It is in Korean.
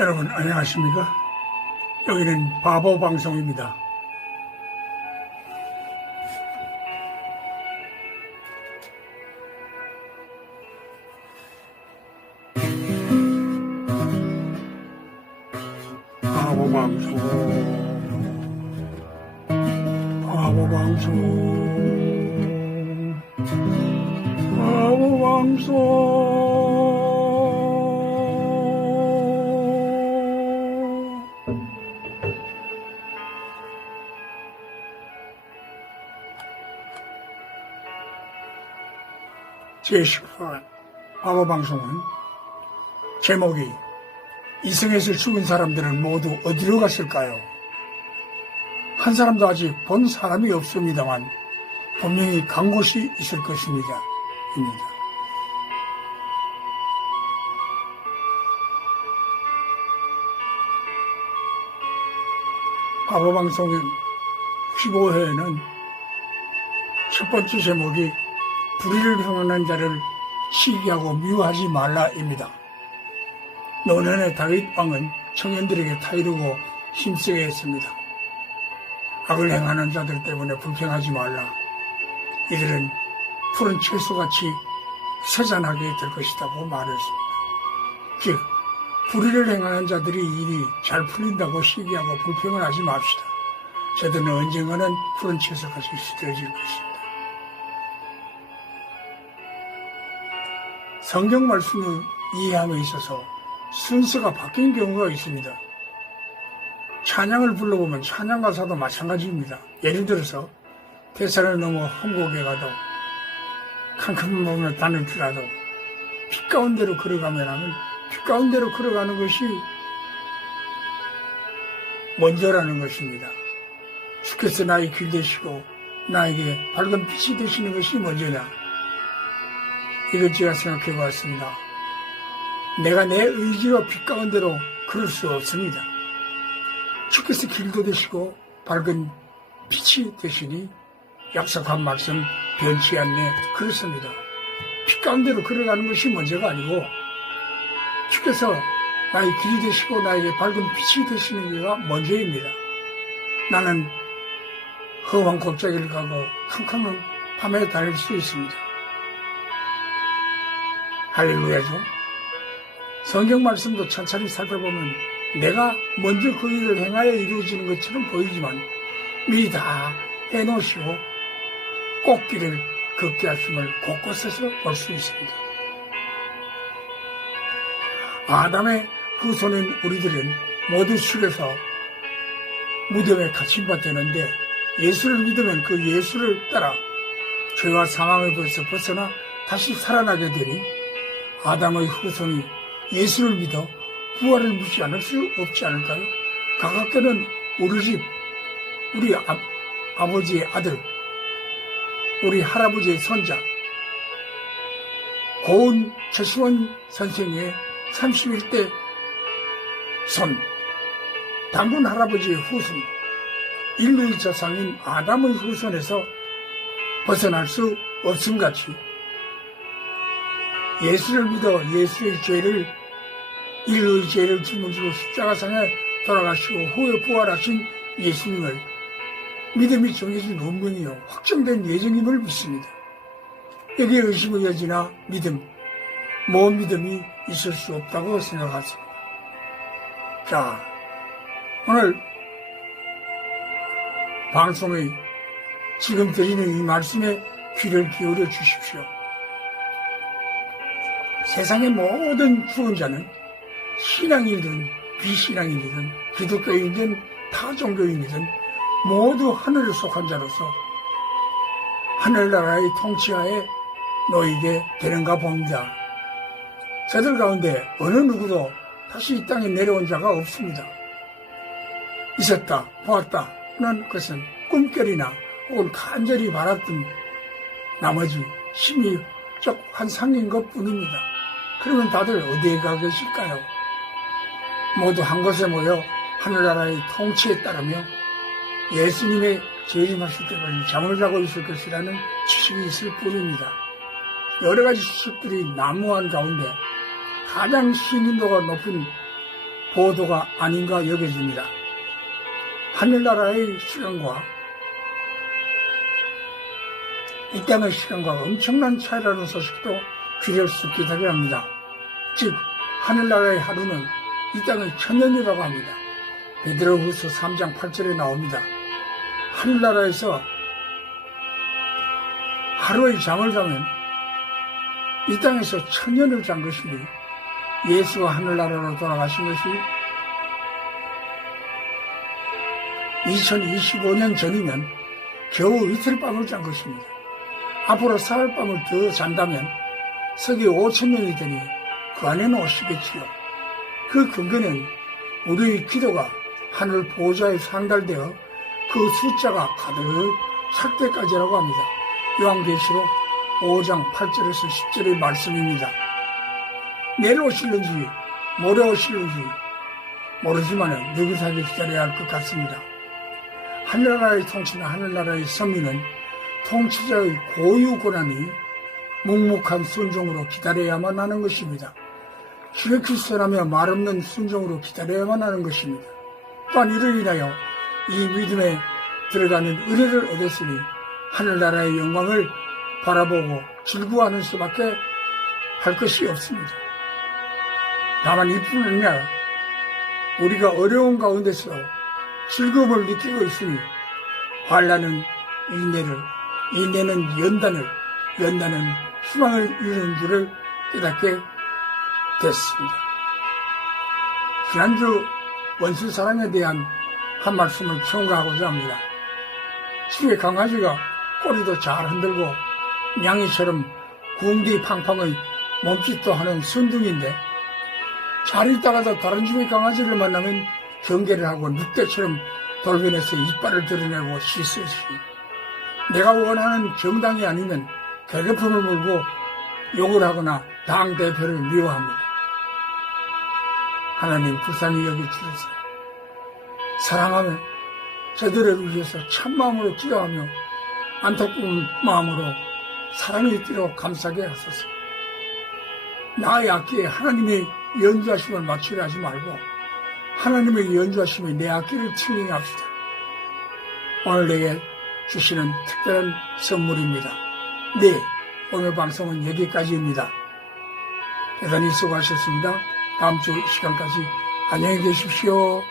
여러분 안녕하십니까? 여기는 바보방송입니다. 바보방송 제10화 바보방송은 제목이 이승에서 죽은 사람들은 모두 어디로 갔을까요? 한 사람도 아직 본 사람이 없습니다만 분명히 간 곳이 있을 것입니다. 입니다. 바보방송 15회에는 첫 번째 제목이 불의를 행하는 자를 시기하고 미워하지 말라입니다. 노년의 다윗 왕은 청년들에게 타이르고 힘쓰게 했습니다. 악을 행하는 자들 때문에 불평하지 말라. 이들은 푸른 채소같이 세잔하게 될 것이라고 말했습니다. 즉, 불의를 행하는 자들이 일이 잘 풀린다고 시기하고 불평을 하지 맙시다. 저들은 언젠가는 푸른 채소같이 시들어질 것입니다. 성경 말씀을 이해함에 있어서 순서가 바뀐 경우가 있습니다. 찬양을 불러보면 찬양 가사도 마찬가지입니다. 예를 들어서 대산을 넘어 험곡에 가도 캄캄한 몸을 다닐지라도 빛 가운데로 걸어가면 하면 빛 가운데로 걸어가는 것이 먼저라는 것입니다. 주께서 나의 길 되시고 나에게 밝은 빛이 되시는 것이 먼저냐. 이걸 제가 생각해 보았습니다. 내가 내 의지와 빛 가운데로 걸을 수 없습니다. 주께서 길도 되시고 밝은 빛이 되시니 약속한 말씀 변치 않네. 그렇습니다. 빛 가운데로 걸어가는 것이 먼저가 아니고 주께서 나의 길이 되시고 나에게 밝은 빛이 되시는 게가 먼저입니다. 나는 험한 골짜기를 가고 캄캄한 밤에 다닐 수 있습니다. 할렐루야죠. 성경 말씀도 천천히 살펴보면 내가 먼저 그 일을 행하여 이루어지는 것처럼 보이지만 미리 다 해놓으시고 꽃길을 걷게 하심을 곳곳에서 볼 수 있습니다. 아담의 후손인 우리들은 모두 죽여서 무덤에 갇힌 바 되는데 예수를 믿으면 그 예수를 따라 죄와 사망에서 벗어나 다시 살아나게 되니 아담의 후손이 예수를 믿어 부활을 묻지 않을 수 없지 않을까요? 가깝게는 우리 집, 우리 아버지의 아들, 우리 할아버지의 손자, 고은 최시원 선생의 31대 손, 단군 할아버지의 후손, 인류의 조상인 아담의 후손에서 벗어날 수 없음같이 예수를 믿어 예수의 죄를 인류의 죄를 짊어지고 십자가상에 돌아가시고 후에 부활하신 예수님을 믿음이 정해진 운명이요 확정된 예정임을 믿습니다. 여기에 의심의 여지나 믿음, 모든 믿음이 있을 수 없다고 생각하십니다. 자, 오늘 방송에 지금 드리는 이 말씀에 귀를 기울여 주십시오. 세상의 모든 죽은 자는 신앙인이든 비신앙인이든 기독교인이든 타종교인이든 모두 하늘에 속한 자로서 하늘나라의 통치하에 놓이게 되는가 봅니다. 저들 가운데 어느 누구도 다시 이 땅에 내려온 자가 없습니다. 있었다, 보았다는 것은 꿈결이나 혹은 간절히 바랐던 나머지 심리적 환상인 것 뿐입니다. 그러면 다들 어디에 가 계실까요? 모두 한 곳에 모여 하늘나라의 통치에 따르며 예수님의 재림하실 때까지 잠을 자고 있을 것이라는 지식이 있을 뿐입니다. 여러 가지 지식들이 난무한 가운데 가장 신인도가 높은 보도가 아닌가 여겨집니다. 하늘나라의 시간과 이 땅의 시간과 엄청난 차이라는 소식도 귀를 쑥 기다려 합니다. 즉 하늘나라의 하루는 이 땅의 천년이라고 합니다. 베드로후서 3장 8절에 나옵니다. 하늘나라에서 하루의 잠을 자면 이 땅에서 천년을 잔 것이니 예수가 하늘나라로 돌아가신 것이 2025년 전이면 겨우 이틀 밤을 잔 것입니다. 앞으로 사흘 밤을 더 잔다면 서기 5천년이 되니 그 안에는 오시겠지요. 그 근거는 우리의 기도가 하늘 보호자에 상달되어 그 숫자가 가득 찰 때까지라고 합니다. 요한계시록 5장 8절에서 10절의 말씀입니다. 내일 오실는지 모레 오실는지 모르지만 느긋하게 기다려야 할 것 같습니다. 하늘나라의 통치나 하늘나라의 섭리는 통치자의 고유 권한이 묵묵한 순종으로 기다려야만 하는 것입니다. 주의 그리스도라며 말없는 순종으로 기다려야만 하는 것입니다. 또한 이를 인하여 이 믿음에 들어가는 은혜를 얻었으니 하늘나라의 영광을 바라보고 즐거워하는 수밖에 할 것이 없습니다. 다만 이뿐 아니라 우리가 어려운 가운데서 즐거움을 느끼고 있으니 환난은 인내를, 인내는 연단을, 연단은 희망을 이루는 줄을 깨닫게 됐습니다. 지난주 원수 사랑에 대한 한 말씀을 첨가하고자 합니다. 집에 강아지가 꼬리도 잘 흔들고 냥이처럼 궁디팡팡의 몸짓도 하는 순둥이인데 잘 있다가도 다른 집의 강아지를 만나면 경계를 하고 늑대처럼 돌변해서 이빨을 드러내고 씻으시. 내가 원하는 정당이 아니면 계급품을 물고 욕을 하거나 당대표를 미워합니다. 하나님 불쌍히 여겨주셔서 사랑하며 저들을 위해서 참마음으로 기도하며 안타까운 마음으로 사랑의 뛰로 감싸게 하소서. 나의 악기에 하나님의 연주하심을 맞추려 하지 말고 하나님의 연주하심이 내 악기를 튜닝 합시다. 오늘 내게 주시는 특별한 선물입니다. 네, 오늘 방송은 여기까지입니다. 대단히 수고하셨습니다. 다음 주 시간까지 안녕히 계십시오.